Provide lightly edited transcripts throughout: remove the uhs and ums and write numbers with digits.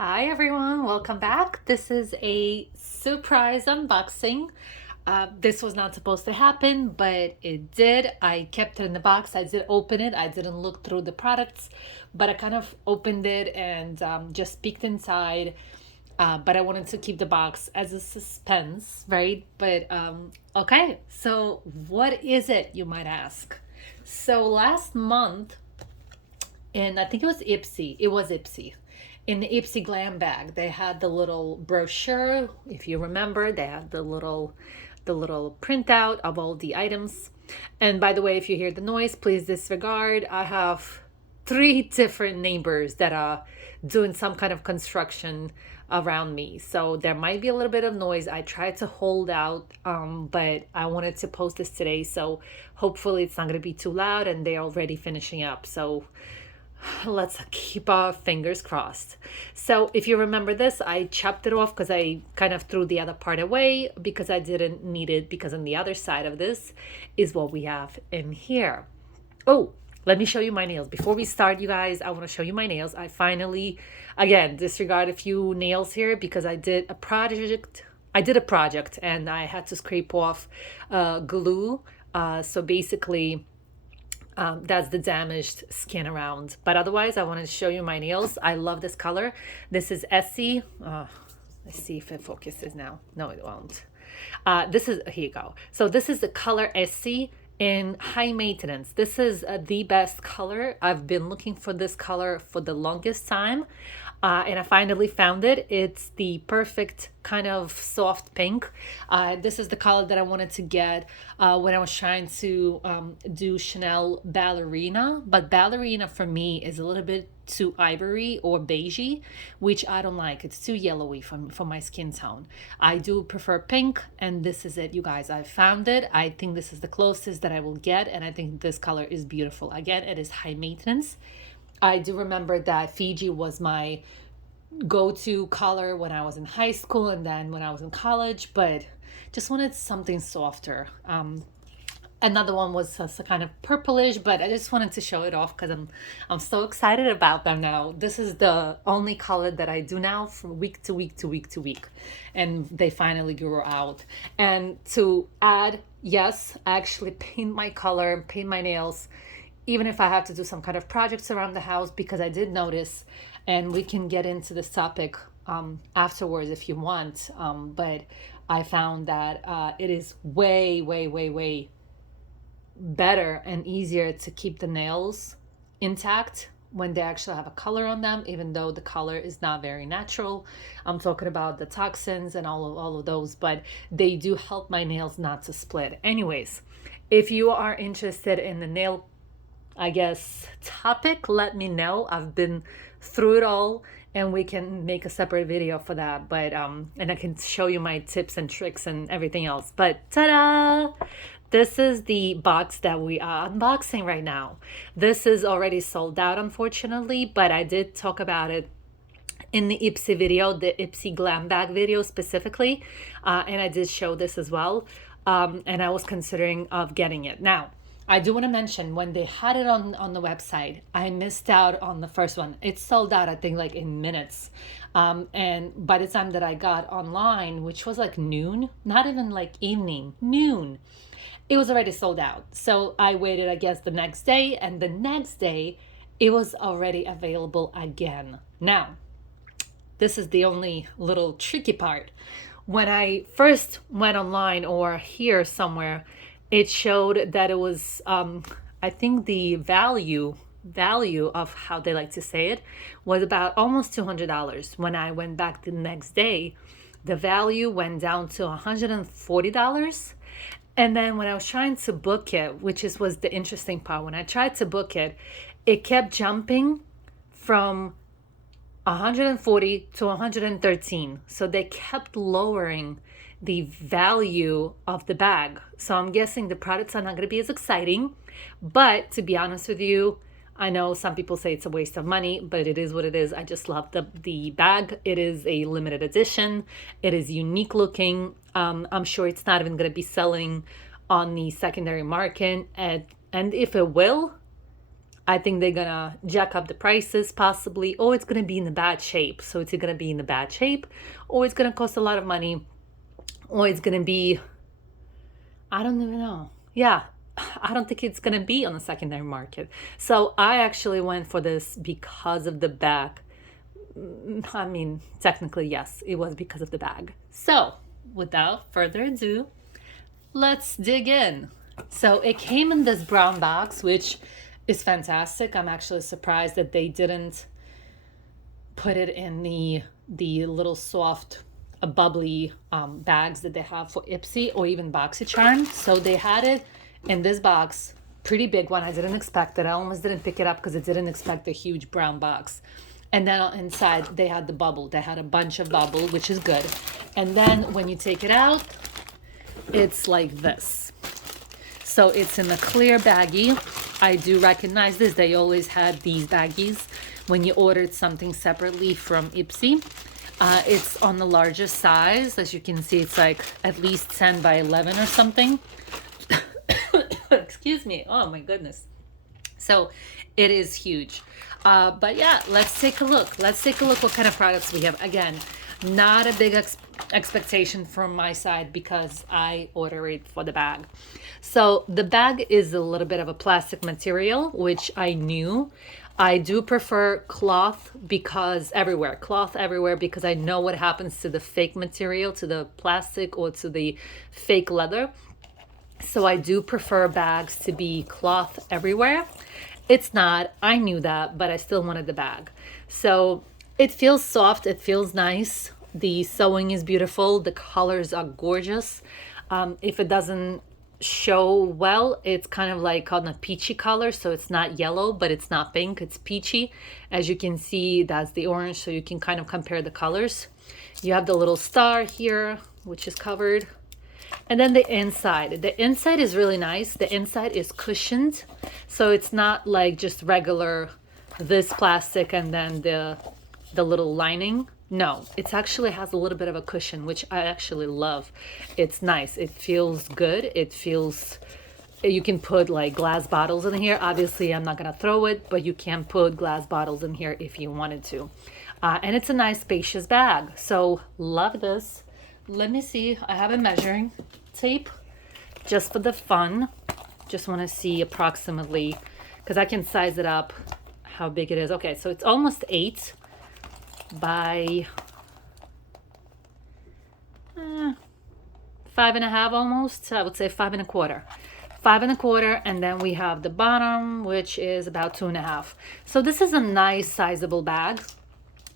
Hi everyone, welcome back. This is a surprise unboxing. This was not supposed to happen, but it did. I kept it in the box. I did open it. I didn't look through the products, but I kind of opened it and just peeked inside. But I wanted to keep the box as a suspense, right? But okay, so what is it, you might ask? So last month, and I think it was Ipsy. It was Ipsy. In the Ipsy glam bag, they had the little brochure. If you remember, they had the little printout of all the items. And by the way, if you hear the noise, please disregard. I have three different neighbors that are doing some kind of construction around me. So there might be a little bit of noise. I tried to hold out, but I wanted to post this today. So hopefully it's not going to be too loud and they're already finishing up. So let's keep our fingers crossed. So if you remember this, I chopped it off because I kind of threw the other part away because I didn't need it, because on the other side of this is what we have in here. Oh, let me show you my nails. Before we start, you guys, I want to show you my nails. I finally, again, disregard a few nails here because I did a project. And I had to scrape off glue. So basically, that's the damaged skin around. But otherwise, I wanted to show you my nails. I love this color. This is Essie. Let's see if it focuses now. No, it won't. Here you go. So this is the color Essie in high maintenance. This is the best color. I've been looking for this color for the longest time. And I finally found it. It's the perfect kind of soft pink. This is the color that I wanted to get when I was trying to do Chanel Ballerina. But Ballerina for me is a little bit too ivory or beigey, which I don't like. It's too yellowy for my skin tone. I do prefer pink, and this is it, you guys. I found it. I think this is the closest that I will get, and I think this color is beautiful. Again, it is high maintenance. I do remember that Fiji was my go-to color when I was in high school and then when I was in college, but just wanted something softer. Another one was a kind of purplish, but I just wanted to show it off because I'm so excited about them now. This is the only color that I do now from week to week to week to week, and they finally grew out. And to add, yes, I actually paint my color, paint my nails, even if I have to do some kind of projects around the house, because I did notice, and we can get into this topic afterwards if you want. But I found that it is way, way, way, way better and easier to keep the nails intact when they actually have a color on them, even though the color is not very natural. I'm talking about the toxins and all of those, but they do help my nails not to split. Anyways, if you are interested in the nail, I guess, topic, let me know. I've been through it all and we can make a separate video for that. But and I can show you my tips and tricks and everything else. But ta-da! This is the box that we are unboxing right now. This is already sold out, unfortunately, but I did talk about it in the Ipsy video, the Ipsy glam bag video specifically, and I did show this as well, and I was considering of getting it. Now, I do want to mention, when they had it on the website, I missed out on the first one. It sold out, I think, like in minutes. And by the time that I got online, which was like noon, not even like evening, noon, it was already sold out. So I waited, I guess, the next day, and the next day it was already available again. Now, this is the only little tricky part. When I first went online or here somewhere, it showed that it was, I think the value of how they like to say it was about almost $200. When I went back the next day, the value went down to $140. And then when I was trying to book it, which was the interesting part, when I tried to book it, it kept jumping from 140 to 113. So they kept lowering the value of the bag. So I'm guessing the products are not going to be as exciting. But to be honest with you, I know some people say it's a waste of money, but it is what it is. I just love the bag. It is a limited edition. It is unique looking. I'm sure it's not even going to be selling on the secondary market. And if it will, I think they're gonna jack up the prices possibly, or it's gonna be in a bad shape. So it's gonna be in a bad shape, or it's gonna cost a lot of money, or it's gonna be, I don't even know. Yeah, I don't think it's gonna be on the secondary market. So I actually went for this because of the bag. I mean, technically, yes, it was because of the bag. So without further ado, let's dig in. So it came in this brown box, which is fantastic. I'm actually surprised that they didn't put it in the little soft, bubbly bags that they have for Ipsy or even BoxyCharm. So they had it in this box, pretty big one. I didn't expect it. I almost didn't pick it up because I didn't expect a huge brown box. And then inside they had the bubble. They had a bunch of bubble, which is good. And then when you take it out, it's like this. So it's in a clear baggie. I do recognize this. They always had these baggies when you ordered something separately from Ipsy. It's on the largest size. As you can see, it's like at least 10 by 11 or something. Excuse me. Oh my goodness. So it is huge. But yeah, let's take a look. Let's take a look what kind of products we have. Again, not a big expectation from my side because I order it for the bag. So the bag is a little bit of a plastic material, which I knew. I do prefer cloth because cloth everywhere, because I know what happens to the fake material, to the plastic or to the fake leather. So I do prefer bags to be cloth everywhere. It's not, I knew that, but I still wanted the bag. So it feels soft, it feels nice. The sewing is beautiful, the colors are gorgeous. If it doesn't show well, it's kind of like on a peachy color, so it's not yellow, but it's not pink, it's peachy. As you can see, that's the orange, so you can kind of compare the colors. You have the little star here, which is covered. And then the inside is really nice. The inside is cushioned, so it's not like just regular this plastic and then the little lining. No, it actually has a little bit of a cushion, which I actually love. It's nice. It feels good. It feels, you can put like glass bottles in here. Obviously, I'm not gonna throw it, but you can put glass bottles in here if you wanted to. And it's a nice spacious bag. So love this. Let me see. I have a measuring tape just for the fun. Just want to see approximately, because I can size it up how big it is. Okay, so it's almost 8 by 5.5 almost. I would say 5.25. 5.25, and then we have the bottom, which is about 2.5. So this is a nice sizable bag.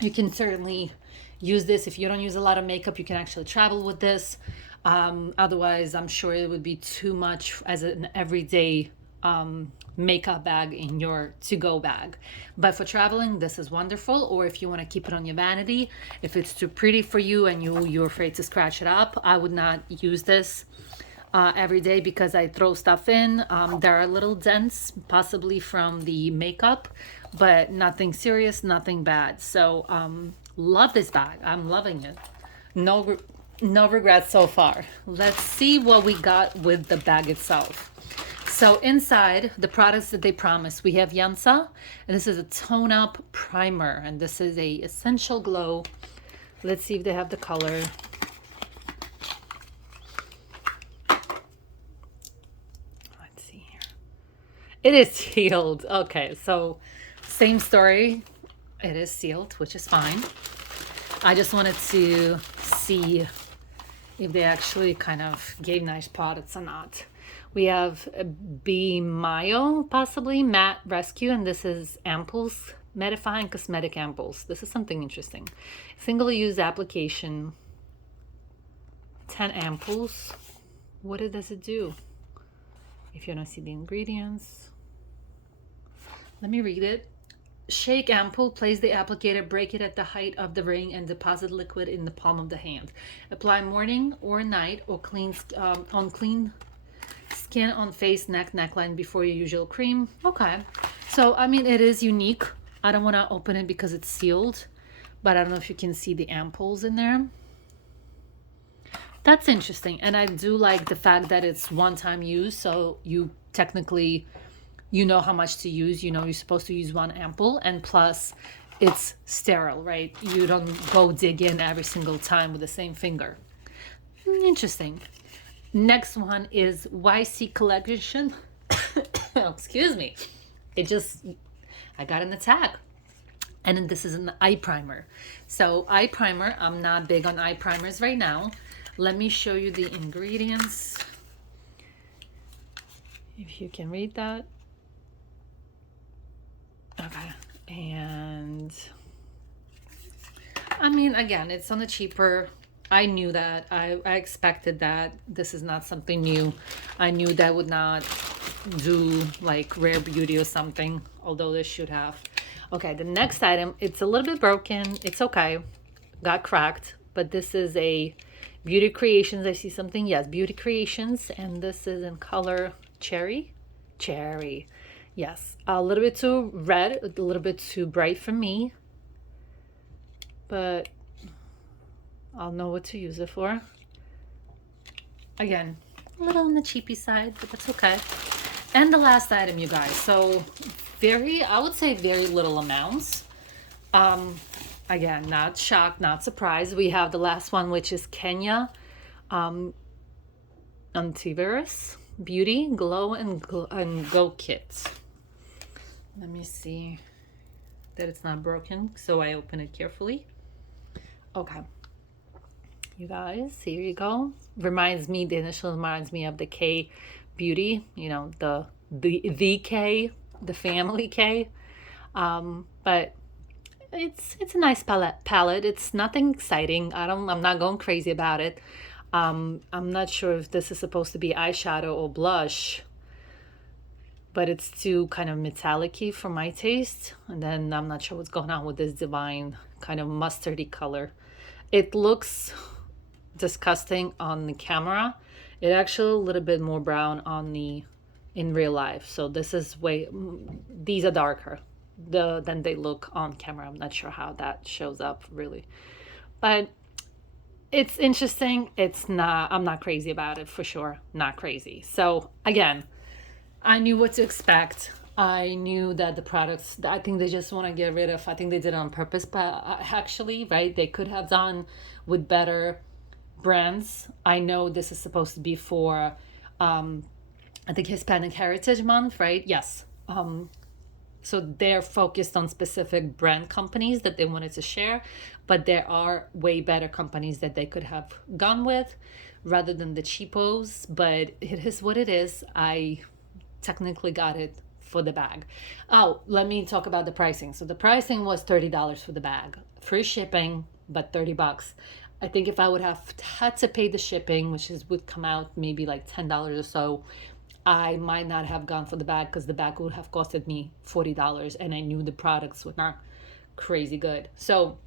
You can certainly use this if you don't use a lot of makeup. You can actually travel with this. Otherwise, I'm sure it would be too much as an everyday makeup bag in your to-go bag. But for traveling, this is wonderful. Or if you want to keep it on your vanity, if it's too pretty for you and you're afraid to scratch it up, I would not use this every day because I throw stuff in. There are little dents, possibly from the makeup, but nothing serious, nothing bad. So love this bag. I'm loving it. No regrets so far. Let's see what we got with the bag itself. So inside, the products that they promise, we have Yansa, and this is a tone up primer, and this is a essential glow. Let's see if they have the color. Let's see here. It is sealed. Okay, so same story. It is sealed, which is fine. I just wanted to see if they actually kind of gave nice products or not. We have Be Mayo, possibly Matte Rescue, and this is ampoules, mattifying cosmetic ampoules. This is something interesting. Single-use application, 10 ampoules. What does it do? If you don't see the ingredients, let me read it. Shake ampoule, place the applicator, break it at the height of the ring, and deposit liquid in the palm of the hand. Apply morning or night or on clean skin, on face, neck, neckline before your usual cream. Okay, so I mean, it is unique. I don't want to open it because it's sealed, but I don't know if you can see the ampoules in there. That's interesting, and I do like the fact that it's one-time use, so you technically you know how much to use. You know you're supposed to use one ampoule, and plus it's sterile, right? You don't go dig in every single time with the same finger. Interesting. Next one is YC collection. Oh, excuse me. It just, I got an attack. And then this is an eye primer. So eye primer, I'm not big on eye primers right now. Let me show you the ingredients. If you can read that. Okay. And I mean, again, it's on the cheaper. I knew that. I expected that. This is not something new. I knew that would not do like Rare Beauty or something, although this should have. Okay, the next item, it's a little bit broken. It's okay. Got cracked, but this is a Beauty Creations. I see something. Yes, Beauty Creations, and this is in color cherry. Cherry. Yes, a little bit too red, a little bit too bright for me, but I'll know what to use it for. Again, a little on the cheapy side, but that's okay. And the last item, you guys. So I would say very little amounts. Again, not shocked, not surprised. We have the last one, which is Kenya Antivirus Beauty Glow and Go Kit. Let me see that it's not broken, so I open it carefully. Okay. You guys, here you go. The initial reminds me of the K Beauty, you know, the K, the family K. But it's a nice palette. It's nothing exciting. I'm not going crazy about it. I'm not sure if this is supposed to be eyeshadow or blush, but it's too kind of metallic-y for my taste. And then I'm not sure what's going on with this divine kind of mustardy color. It looks disgusting on the camera. It actually a little bit more brown in real life. So this is these are darker than they look on camera. I'm not sure how that shows up really, but it's interesting. I'm not crazy about it for sure. Not crazy. So again, I knew what to expect. I knew that the products, I think they just want to get rid of, I think they did it on purpose, but actually, right, they could have done with better brands. I know this is supposed to be for, I think Hispanic Heritage Month, right? Yes. So they're focused on specific brand companies that they wanted to share, but there are way better companies that they could have gone with rather than the cheapos, but it is what it is. I technically got it for the bag. Oh, let me talk about the pricing. So the pricing was $30 for the bag, free shipping, but $30. I think if I would have had to pay the shipping, would come out maybe like $10 or so, I might not have gone for the bag because the bag would have costed me $40, and I knew the products were not crazy good. So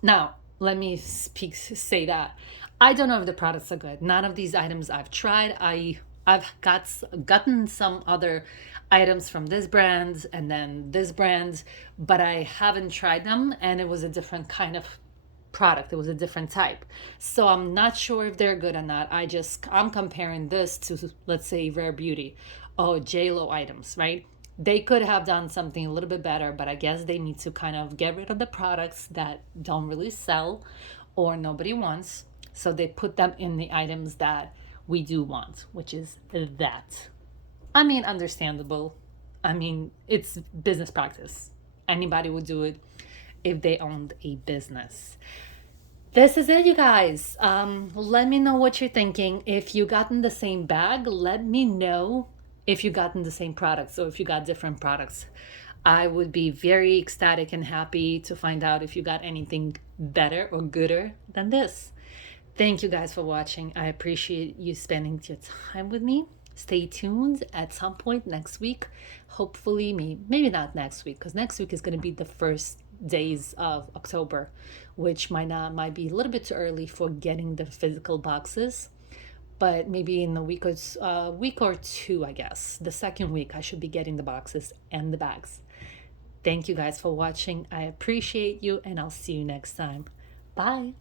now let me say that I don't know if the products are good. None of these items I've tried. I've gotten some other items from this brand and then this brand, but I haven't tried them, and it was a different kind of product. It was a different type. So I'm not sure if they're good or not. I'm comparing this to, let's say, Rare Beauty or JLo items, right? They could have done something a little bit better, but I guess they need to kind of get rid of the products that don't really sell or nobody wants. So they put them in the items that we do want, which is that. I mean, understandable. I mean, it's business practice. Anybody would do it if they owned a business. This is it, you guys. Let me know what you're thinking. If you got in the same bag, let me know if you got in the same products or if you got different products. I would be very ecstatic and happy to find out if you got anything better or gooder than this. Thank you guys for watching. I appreciate you spending your time with me. Stay tuned at some point next week. Hopefully, maybe not next week, because next week is going to be the first days of October, which might be a little bit too early for getting the physical boxes. But maybe in a week or two, I guess. The second week, I should be getting the boxes and the bags. Thank you guys for watching. I appreciate you, and I'll see you next time. Bye.